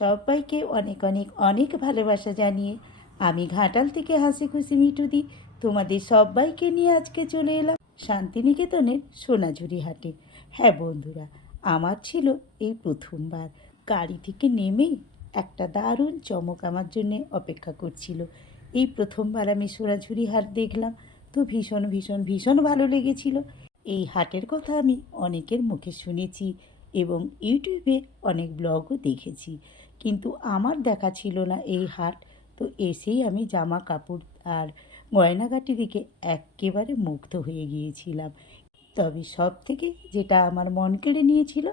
সবাইকে অনেক অনেক অনেক ভালোবাসা জানিয়ে আমি ঘাটাল থেকে হাসি খুশি মিঠুদি তোমাদের সবাইকে নিয়ে আজকে চলে এলাম শান্তিনিকেতনের সোনাঝুরি হাটে। হ্যাঁ বন্ধুরা, আমার ছিল এই প্রথমবার। গাড়ি থেকে নেমেই একটা দারুণ চমক আমার জন্যে অপেক্ষা করছিল। এই প্রথমবার আমি সোনাঝুরি হাট দেখলাম, তো ভীষণ ভীষণ ভীষণ ভালো লেগেছিল। এই হাটের কথা আমি অনেকের মুখে শুনেছি এবং ইউটিউবে অনেক ব্লগও দেখেছি, কিন্তু আমার দেখা ছিল না এই হাট। তো এসেই আমি জামা কাপড় আর গয়নাগাটি দিকে একেবারে মুগ্ধ হয়ে গিয়েছিলাম। তবে সব থেকে যেটা আমার মন কেড়ে নিয়েছিল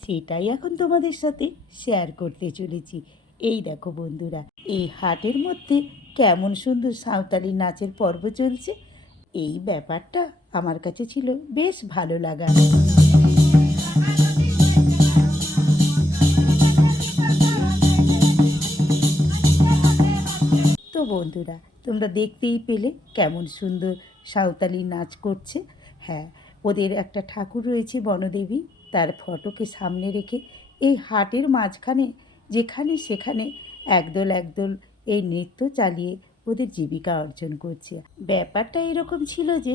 সেটাই এখন তোমাদের সাথে শেয়ার করতে চলেছি। এই দেখো বন্ধুরা, এই হাটের মধ্যে কেমন সুন্দর সাঁওতালি নাচের পর্ব চলছে। এই ব্যাপারটা আমার কাছে ছিল বেশ ভালো লাগা। তো বন্ধুরা, তোমরা দেখতেই পেলে কেমন সুন্দর সাঁওতালি নাচ করছে। হ্যাঁ, ওদের একটা ঠাকুর রয়েছে বনদেবী, তার ফটোকে সামনে রেখে এই হাটের মাঝখানে যেখানে সেখানে একদল একদল এই নৃত্য চালিয়ে ওদের জীবিকা অর্জন করছে। ব্যাপারটা এরকম ছিল যে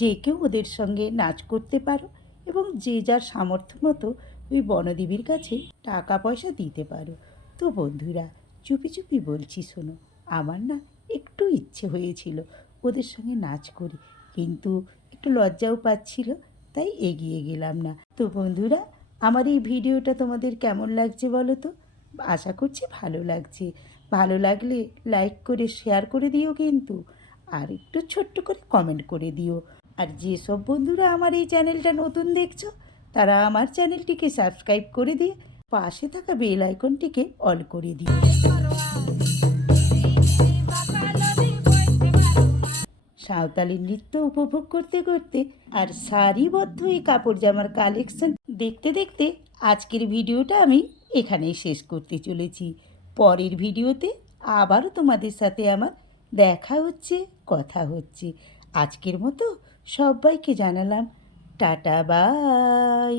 যে কেউ ওদের সঙ্গে নাচ করতে পারো এবং যে যার সামর্থ্য মতো ওই বনদেবীর কাছে টাকা পয়সা দিতে পারো। তো বন্ধুরা, চুপি চুপি বলছি শোনো, আমার না একটু ইচ্ছে হয়েছিল ওদের সঙ্গে নাচ করি, কিন্তু একটু লজ্জাও পাচ্ছিল, তাই এগিয়ে গেলাম না। তো বন্ধুরা, আমার এই ভিডিওটা তোমাদের কেমন লাগছে বলো তো? আশা করছি ভালো লাগছে। ভালো লাগলে লাইক করে শেয়ার করে দিও কিন্তু, আর একটু ছোট্ট করে কমেন্ট করে দিও। আর যেসব বন্ধুরা আমার এই চ্যানেলটা নতুন দেখছো তারা আমার চ্যানেলটিকে সাবস্ক্রাইব করে দিয়ে পাশে থাকা বেল আইকনটিকে অল করে দিও। সাঁওতালি নৃত্য উপভোগ করতে করতে আর সারিবদ্ধ এই কাপড় জামার কালেকশন দেখতে দেখতে আজকের ভিডিওটা আমি এখানেই শেষ করতে চলেছি। পরের ভিডিওতে আবারও তোমাদের সাথে আমার দেখা হচ্ছে, কথা হচ্ছে। আজকের মতো সবাইকে জানালাম টাটা বাই।